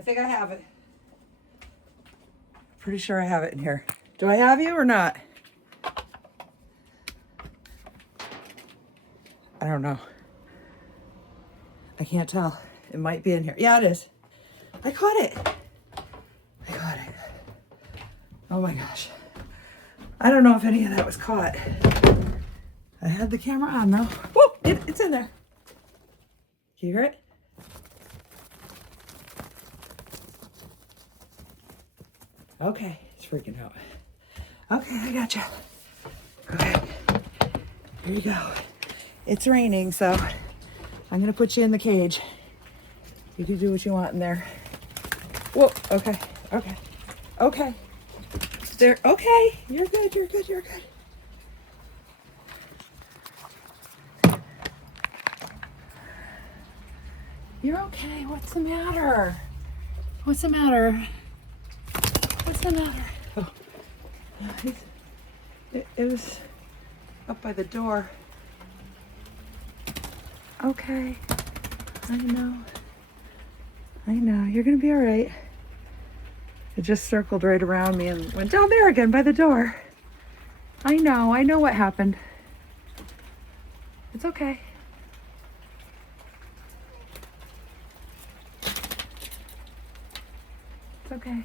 I think I have it. Pretty sure I have it in here. Do I have you or not? I don't know. I can't tell. It might be in here. Yeah, it is. I caught it. I caught it. Oh my gosh. I don't know if any of that was caught. I had the camera on though. Whoop! It's in there. Can you hear it? Okay, it's freaking out. Okay, I gotcha. Okay, here you go. It's raining, so I'm gonna put you in the cage. You can do what you want in there. Whoa, okay, okay, okay. There, okay, you're good, you're good, you're good. You're okay, what's the matter? What's the matter? What's the matter? Oh, it was up by the door. Okay, I know. You're gonna be all right. It just circled right around me and went down there again by the door. I know what happened. It's okay. It's okay.